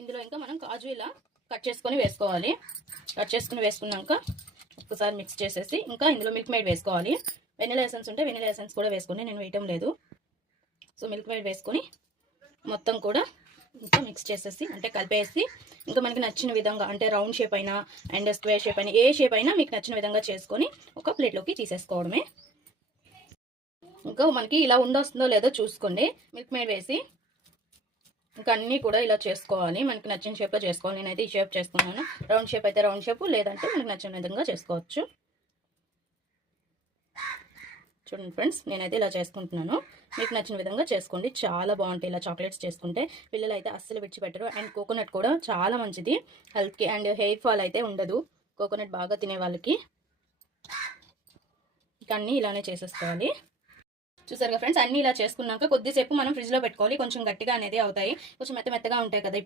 ఇందులో ఇంకా మనం కాజు ఇలా కట్ చేసుకొని వేసుకోవాలి. కట్ చేసుకుని వేసుకున్నాక ఒకసారి మిక్స్ చేసేసి ఇంకా ఇందులో మిల్క్ మేడ్ వేసుకోవాలి. వెనిలా ఎసెన్స్ ఉంటే వెనిలా ఎసెన్స్ కూడా వేసుకొని, నేను వేయటం లేదు. సో మిల్క్ మేడ్ వేసుకొని మొత్తం కూడా ఇంకా మిక్స్ చేసేసి అంటే కలిపేసి ఇంకా మనకి నచ్చిన విధంగా అంటే రౌండ్ షేప్ అయినా అండ్ స్క్వేర్ షేప్ అయినా ఏ షేప్ అయినా మీకు నచ్చిన విధంగా చేసుకొని ఒక ప్లేట్లోకి తీసేసుకోవడమే. ఇంకా మనకి ఇలా ఉండొస్తుందో లేదో చూసుకోండి. మిల్క్ మేడ్ వేసి ఇంకా అన్నీ కూడా ఇలా చేసుకోవాలి. మనకి నచ్చిన షేప్లో చేసుకోవాలి. నేనైతే ఈ షేప్ చేసుకున్నాను. రౌండ్ షేప్ అయితే రౌండ్ షేప్, లేదంటే మనకి నచ్చిన విధంగా చేసుకోవచ్చు. చూడండి ఫ్రెండ్స్, నేనైతే ఇలా చేసుకుంటున్నాను. మీకు నచ్చిన విధంగా చేసుకోండి. చాలా బాగుంటాయి ఇలా చాక్లెట్స్ చేసుకుంటే. పిల్లలు అయితే అస్సలు విడిచిపెట్టరు. అండ్ కోకోనట్ కూడా చాలా మంచిది హెల్త్కి. అండ్ హెయిర్ ఫాల్ అయితే ఉండదు కోకోనట్ బాగా తినే వాళ్ళకి. ఇక అన్నీ ఇలానే చేసేసుకోవాలి. చూసారుగా ఫ్రెండ్స్, అన్నీ ఇలా చేసుకున్నాక కొద్దిసేపు మనం ఫ్రిడ్జ్లో పెట్టుకోవాలి. కొంచెం గట్టిగా అనేది అవుతాయి, కొంచెం మెత్తగా ఉంటాయి కదా.